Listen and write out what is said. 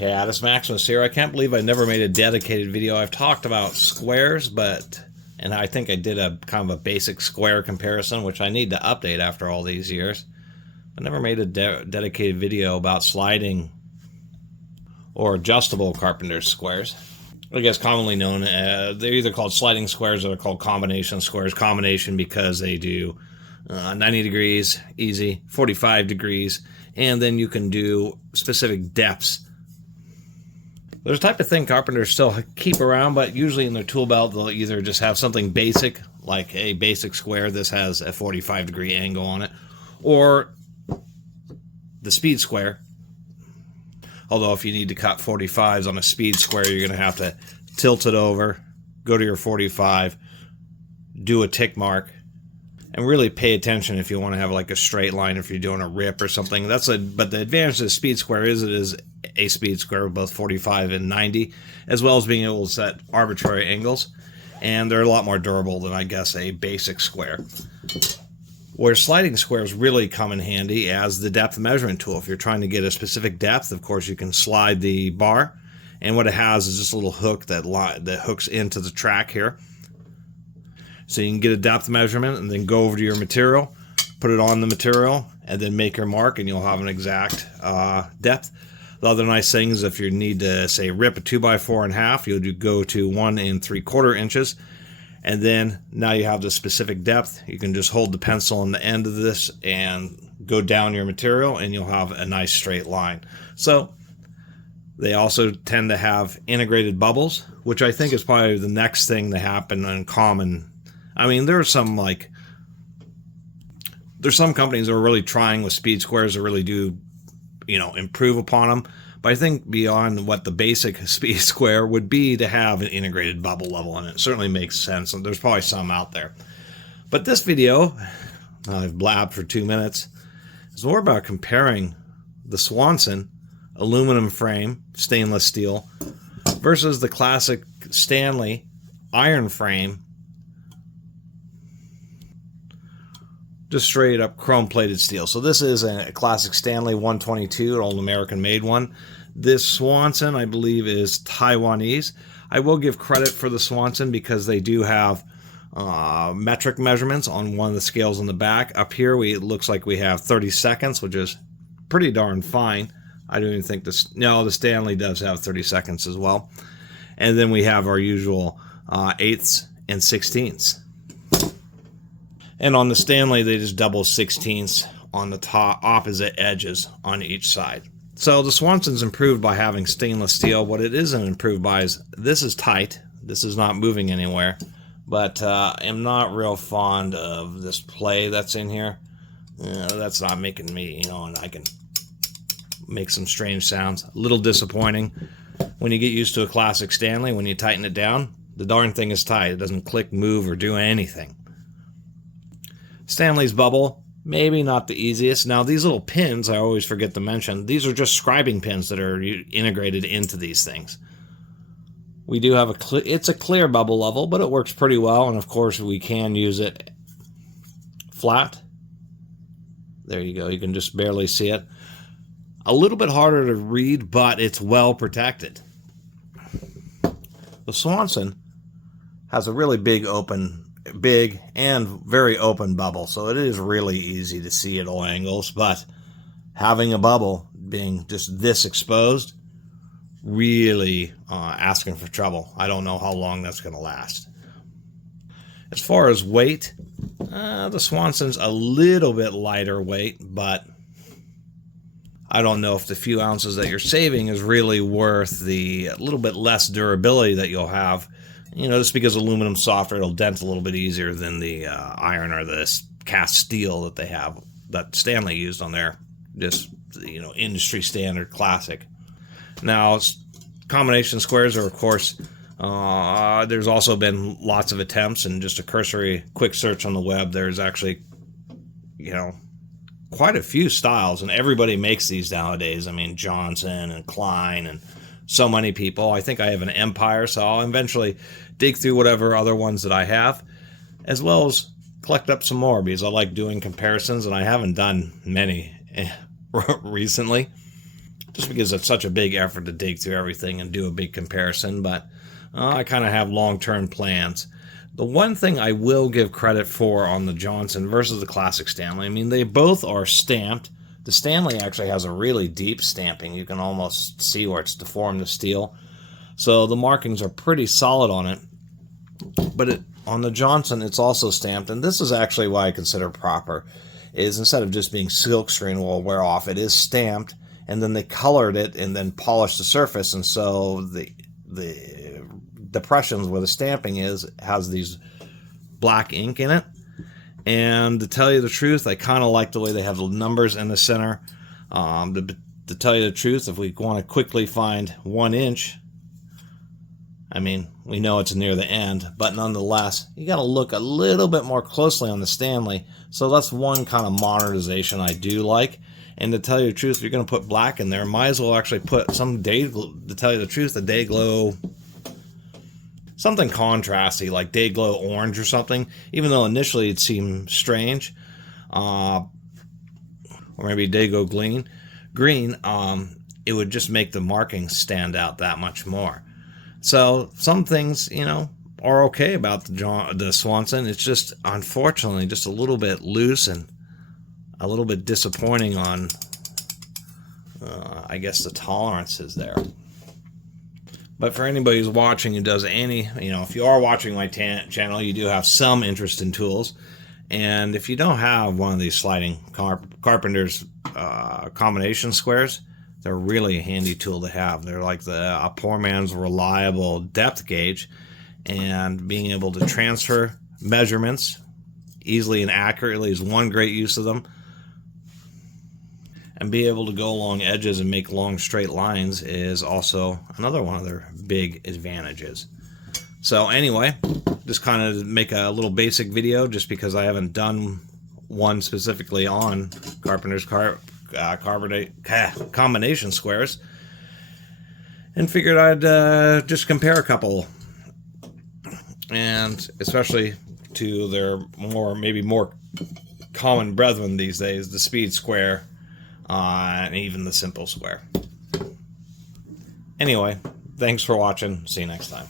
Catus, Maximus here. I can't believe I never made a dedicated video. I've talked about squares, and I think I did a kind of a basic square comparison, which I need to update after all these years. I never made a dedicated video about sliding or adjustable Carpenter squares. I guess commonly known, they're either called sliding squares or they're called combination squares. Combination because they do 90 degrees, easy, 45 degrees, and then you can do specific depths. There's a type of thing carpenters still keep around, but usually in their tool belt they'll either just have something basic, like a basic square. This has a 45 degree angle on it, or the speed square. Although if you need to cut 45s on a speed square, you're going to have to tilt it over, go to your 45, do a tick mark, and really pay attention if you want to have like a straight line if you're doing a rip or something. But the advantage of the speed square is it is a speed square with both 45 and 90, as well as being able to set arbitrary angles, and they're a lot more durable than, I guess, a basic square. Where sliding squares really come in handy as the depth measurement tool. If you're trying to get a specific depth, of course, you can slide the bar, and what it has is this little hook that hooks into the track here. So you can get a depth measurement and then go over to your material, put it on the material, and then make your mark, and you'll have an exact depth. The other nice thing is if you need to, say, rip a 2x4 in half, you'll go to 1 3/4 inches, and then now you have the specific depth. You can just hold the pencil on the end of this and go down your material, and you'll have a nice straight line. So they also tend to have integrated bubbles, which I think is probably the next thing to happen in common. I mean, there's some companies that are really trying with speed squares to really do, improve upon them. But I think beyond what the basic speed square would be to have an integrated bubble level in it. It certainly makes sense, and there's probably some out there. But this video, I've blabbed for 2 minutes, is more about comparing the Swanson aluminum frame, stainless steel, versus the classic Stanley iron frame, just straight up chrome plated steel. So this is a classic Stanley 122, an old American made one. This Swanson, I believe, is Taiwanese. I will give credit for the Swanson because they do have metric measurements on one of the scales on the back. Up here, it looks like we have 30 seconds, which is pretty darn fine. I don't even think the Stanley does have 30 seconds as well. And then we have our usual eighths and sixteenths. And on the Stanley, they just double 16ths on the top opposite edges on each side. So the Swanson's improved by having stainless steel. What it isn't improved by is this is tight. This is not moving anywhere. But I'm not real fond of this play that's in here. That's not making me, and I can make some strange sounds. A little disappointing. When you get used to a classic Stanley, when you tighten it down, the darn thing is tight. It doesn't click, move, or do anything. Stanley's bubble, maybe not the easiest. Now, these little pins, I always forget to mention, these are just scribing pins that are integrated into these things. We do have it's a clear bubble level, but it works pretty well, and of course we can use it flat. There you go, you can just barely see it. A little bit harder to read, but it's well protected. The Swanson has a really big and very open bubble, so it is really easy to see at all angles, but having a bubble being just this exposed, really asking for trouble. I don't know how long that's going to last. As far as weight, the Swanson's a little bit lighter weight, but I don't know if the few ounces that you're saving is really worth the little bit less durability that you'll have. Just because aluminum's softer, it'll dent a little bit easier than the iron or the cast steel that they have, that Stanley used on their industry standard classic. Now, combination squares are, of course, there's also been lots of attempts, and just a cursory quick search on the web, there's actually, quite a few styles, and everybody makes these nowadays. I mean, Johnson and Klein and so many people. I think I have an Empire, so I'll eventually dig through whatever other ones that I have, as well as collect up some more, because I like doing comparisons, and I haven't done many recently. just because it's such a big effort to dig through everything and do a big comparison, but I kind of have long-term plans. The one thing I will give credit for on the Johnson versus the classic Stanley, I mean, they both are stamped. The Stanley actually has a really deep stamping. You can almost see where it's deformed the steel. So the markings are pretty solid on it. But on the Johnson, it's also stamped, and this is actually why I consider proper, is instead of just being silkscreen will wear off, it is stamped, and then they colored it and then polished the surface, and so the depressions where the stamping has these black ink in it. And to tell you the truth, I kind of like the way they have the numbers in the center. To tell you the truth, if we want to quickly find 1 inch, I mean, we know it's near the end, but nonetheless, you got to look a little bit more closely on the Stanley. So that's one kind of modernization I do like. And to tell you the truth, if you're going to put black in there, might as well actually put some to tell you the truth, a day glow, something contrasty like day glow orange or something. Even though initially it seemed strange, or maybe day glow green, it would just make the markings stand out that much more. So some things, you know, are okay about the Swanson. It's just, unfortunately, just a little bit loose and a little bit disappointing on, I guess, the tolerances there. But for anybody who's watching who does any, you know, if you are watching my channel, you do have some interest in tools. And if you don't have one of these sliding Carpenter's combination squares, they're really a handy tool to have. They're like a poor man's reliable depth gauge, and being able to transfer measurements easily and accurately is one great use of them. And be able to go along edges and make long straight lines is also another one of their big advantages. So anyway, just kind of make a little basic video just because I haven't done one specifically on Carpenter's combination squares, and figured I'd just compare a couple, and especially to their maybe more common brethren these days, the speed square and even the simple square. Anyway, thanks for watching. See you next time.